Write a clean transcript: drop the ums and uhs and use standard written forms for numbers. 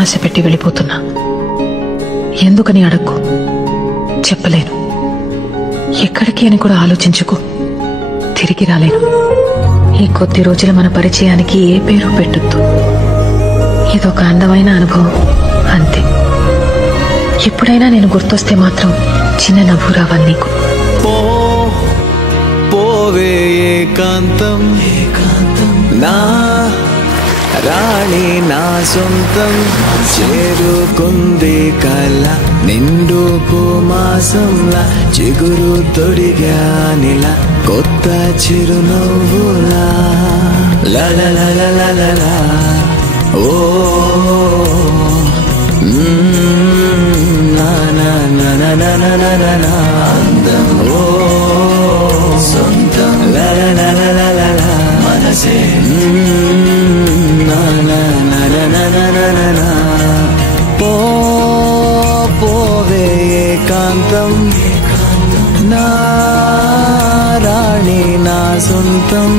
ఆశ పెట్టి వెళ్ళిపోతున్నా. ఎందుకని అడక్కు, చెప్పలేను. ఎక్కడికి అని కూడా ఆలోచించుకో, తిరిగి రాలేను. ఈ కొద్ది రోజుల మన పరిచయానికి ఏ పేరు పెట్టొద్దు. ఇదొక అందమైన అనుభవం అంతే. ఎప్పుడైనా నేను గుర్తొస్తే మాత్రం చిన్న నవ్వు రావాలి నీకు. పోవే ఏకాంతం నా రాణి నా సొంతం, చేరుకుంది కళ నిండు మాసంలా, చిగురు తొడిగానిలా కొత్త చిరునవ్వులా. లలలలలలలా ఓ నా నా నా నా నా నా నా అందం ఓ సొంతం. లలలలలలా మనసే నా నా నా నా నా నా. పోవే ఏకాంతం నా రాణి నా సొంతం.